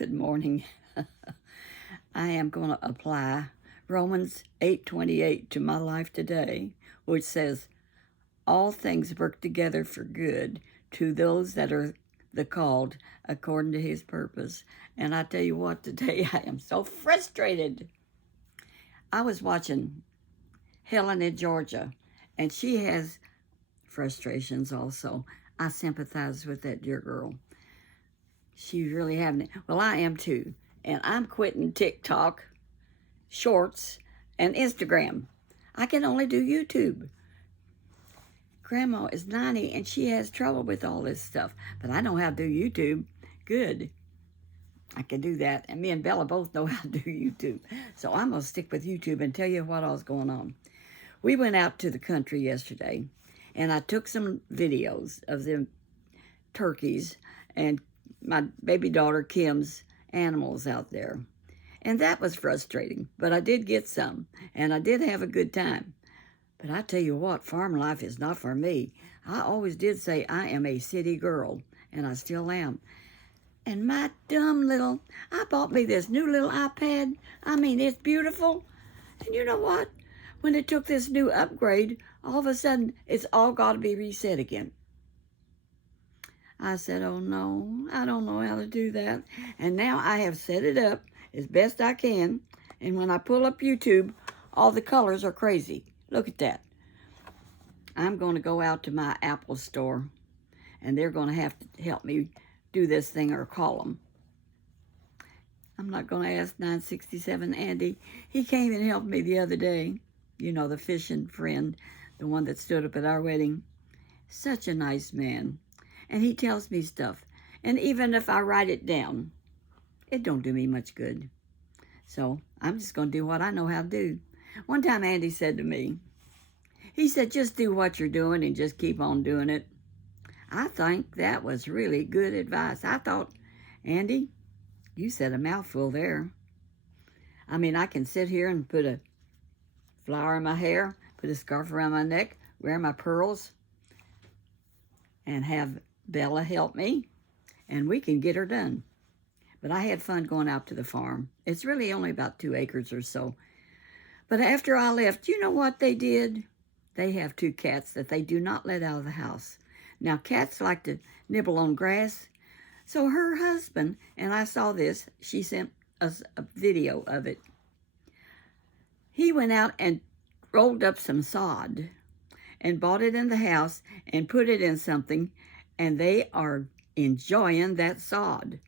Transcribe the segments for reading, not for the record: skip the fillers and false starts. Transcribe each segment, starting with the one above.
Good morning. I am going to apply Romans 8:28 to my life today, which says, all things work together for good to those that are the called according to his purpose. And I tell you what, today I am so frustrated. I was watching Helen in Georgia, and she has frustrations also. I sympathize with that dear girl. She's really having it. Well, I am too. And I'm quitting TikTok, Shorts, and Instagram. I can only do YouTube. Grandma is 90 and she has trouble with all this stuff. But I know how to do YouTube. Good. I can do that. And me and Bella both know how to do YouTube. So I'm going to stick with YouTube and tell you what all's going on. We went out to the country yesterday, and I took some videos of the turkeys and my baby daughter Kim's animals out there. And that was frustrating, but I did get some, and I did have a good time. But I tell you what, farm life is not for me. I always did say I am a city girl, and I still am. And my dumb little, I bought me this new little iPad. I mean, it's beautiful. And you know what? When it took this new upgrade, all of a sudden, it's all got to be reset again. I said, oh no, I don't know how to do that. And now I have set it up as best I can. And when I pull up YouTube, all the colors are crazy. Look at that. I'm going to go out to my Apple store, and they're going to have to help me do this thing or call them. I'm not going to ask 967 Andy. He came and helped me the other day. You know, the fishing friend, the one that stood up at our wedding. Such a nice man. And he tells me stuff. And even if I write it down, it don't do me much good. So I'm just going to do what I know how to do. One time Andy said to me, he said, just do what you're doing and just keep on doing it. I think that was really good advice. I thought, Andy, you said a mouthful there. I mean, I can sit here and put a flower in my hair, put a scarf around my neck, wear my pearls, and have Bella help me, and we can get her done. But I had fun going out to the farm. It's really only about 2 acres or so. But after I left, you know what they did? They have 2 cats that they do not let out of the house. Now, cats like to nibble on grass. So her husband, and I saw this, she sent us a video of it. He went out and rolled up some sod and bought it in the house and put it in something, and they are enjoying that sod.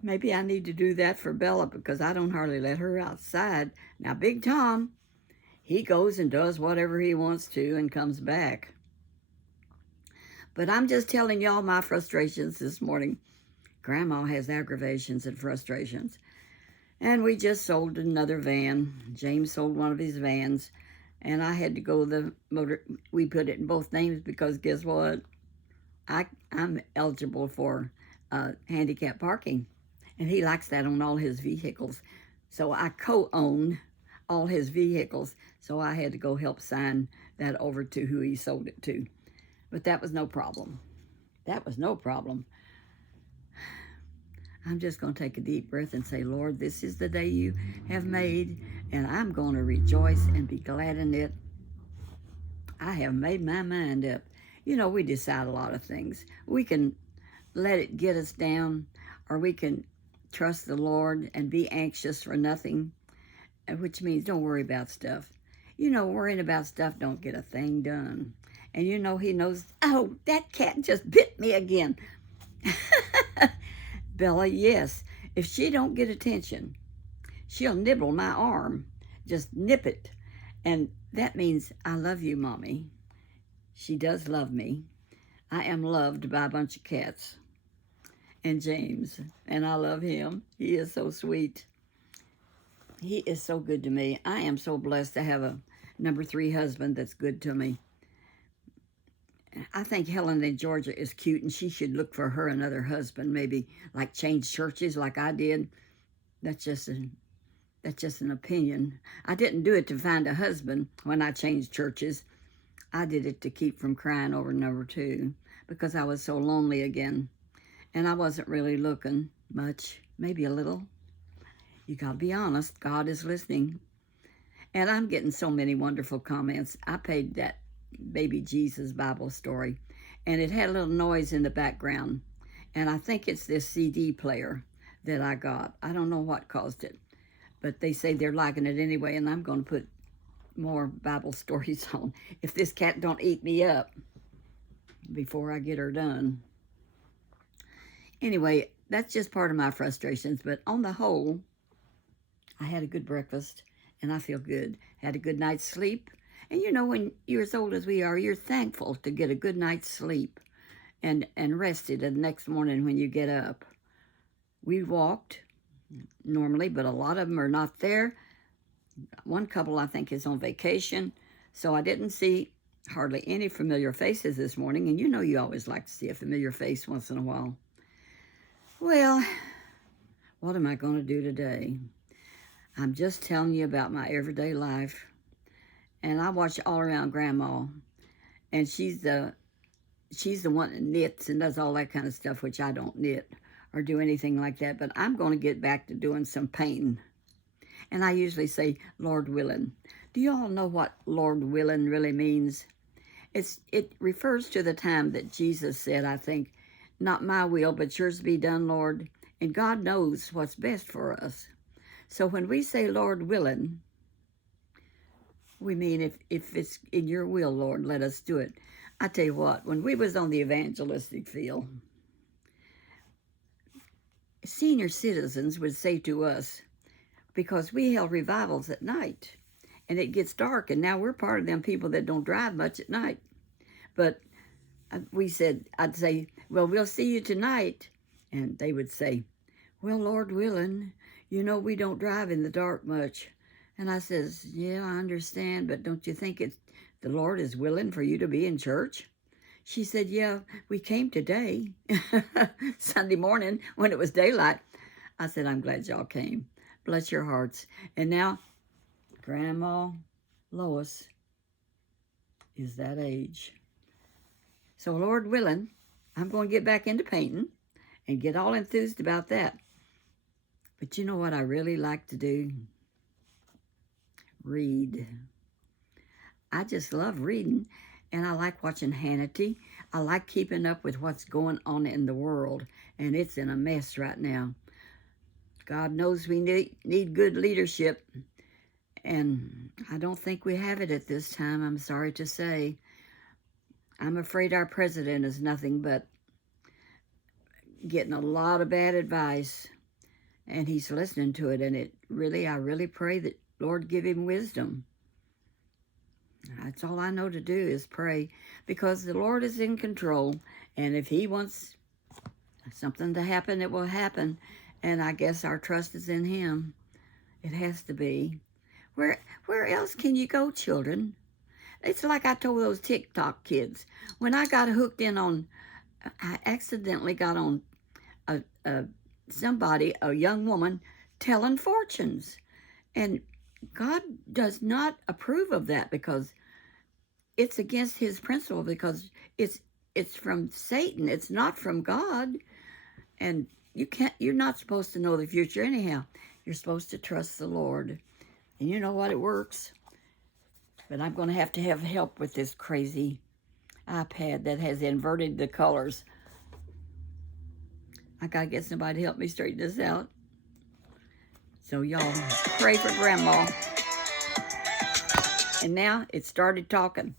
Maybe I need to do that for Bella because I don't hardly let her outside. Now, Big Tom, he goes and does whatever he wants to and comes back. But I'm just telling y'all my frustrations this morning. Grandma has aggravations and frustrations. And we just sold another van. James sold one of his vans. And I had to go the motor. We put it in both names because guess what? I'm eligible for handicap parking. And he likes that on all his vehicles. So I co-own all his vehicles. So I had to go help sign that over to who he sold it to. But that was no problem. That was no problem. I'm just going to take a deep breath and say, Lord, this is the day you have made, and I'm going to rejoice and be glad in it. I have made my mind up. You know, we decide a lot of things. We can let it get us down, or we can trust the Lord and be anxious for nothing, which means don't worry about stuff. You know, worrying about stuff don't get a thing done. And you know, he knows, oh, that cat just bit me again. Bella, yes, if she don't get attention, she'll nibble my arm, just nip it. And that means, I love you, Mommy. She does love me. I am loved by a bunch of cats. And James, and I love him. He is so sweet. He is so good to me. I am so blessed to have a number 3 husband that's good to me. I think Helen in Georgia is cute, and she should look for her another husband, maybe like change churches like I did. That's just an opinion. I didn't do it to find a husband when I changed churches. I did it to keep from crying over number 2 because I was so lonely again. And I wasn't really looking much, maybe a little. You got to be honest. God is listening. And I'm getting so many wonderful comments. I paid that baby Jesus Bible story, and it had a little noise in the background. And I think it's this CD player that I got. I don't know what caused it, but they say they're liking it anyway, and I'm going to put more Bible stories on if this cat don't eat me up before I get her done. Anyway, that's just part of my frustrations, but on the whole, I had a good breakfast, and I feel good. Had a good night's sleep. And you know, when you're as old as we are, you're thankful to get a good night's sleep and rested the next morning when you get up. We walked normally, but a lot of them are not there. One couple, I think, is on vacation, so I didn't see hardly any familiar faces this morning, and you know you always like to see a familiar face once in a while. Well, what am I going to do today? I'm just telling you about my everyday life. And I watch All Around Grandma, and she's the one that knits and does all that kind of stuff, which I don't knit or do anything like that. But I'm going to get back to doing some painting. And I usually say, Lord willing. Do you all know what Lord willing really means? It refers to the time that Jesus said, I think, not my will, but yours be done, Lord. And God knows what's best for us. So when we say Lord willing, we mean if it's in your will, Lord, let us do it. I tell you what, when we was on the evangelistic field, senior citizens would say to us, because we held revivals at night, and it gets dark, and now we're part of them people that don't drive much at night. But I'd say, well, we'll see you tonight. And they would say, well, Lord willing, you know we don't drive in the dark much. And I says, yeah, I understand, but don't you think the Lord is willing for you to be in church? She said, yeah, we came today, Sunday morning when it was daylight. I said, I'm glad y'all came. Bless your hearts. And now, Grandma Lois is that age. So, Lord willing, I'm going to get back into painting and get all enthused about that. But you know what I really like to do? Read. I just love reading, and I like watching Hannity. I like keeping up with what's going on in the world, and it's in a mess right now. God knows we need good leadership, and I don't think we have it at this time, I'm sorry to say. I'm afraid our president is nothing but getting a lot of bad advice, and he's listening to it, and I really pray that Lord give him wisdom. That's all I know to do is pray, because the Lord is in control, and if he wants something to happen, it will happen, and I guess our trust is in him. It has to be. Where else can you go, children? It's like I told those TikTok kids. When I got hooked in on, I accidentally got on a young woman telling fortunes. And God does not approve of that, because it's against his principle, because it's from Satan. It's not from God. And you're not supposed to know the future anyhow. You're supposed to trust the Lord. And you know what? It works. But I'm going to have help with this crazy iPad that has inverted the colors. I got to get somebody to help me straighten this out. So y'all pray for Grandma. And now it started talking.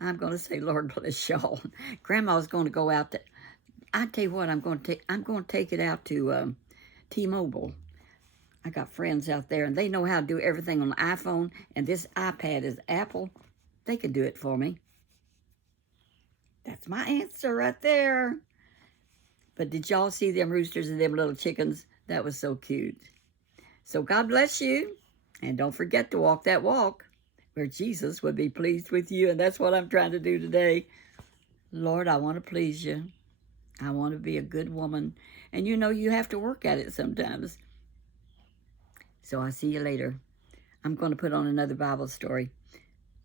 I'm going to say, Lord bless y'all. Grandma's going to go out to, I tell you what, I'm going to take it out to T-Mobile. I got friends out there, and they know how to do everything on the iPhone, and this iPad is Apple. They can do it for me. That's my answer right there. But did y'all see them roosters and them little chickens? That was so cute. So God bless you, and don't forget to walk that walk where Jesus would be pleased with you, and that's what I'm trying to do today. Lord, I want to please you. I want to be a good woman, and you know you have to work at it sometimes. So I'll see you later. I'm going to put on another Bible story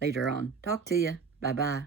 later on. Talk to you. Bye-bye.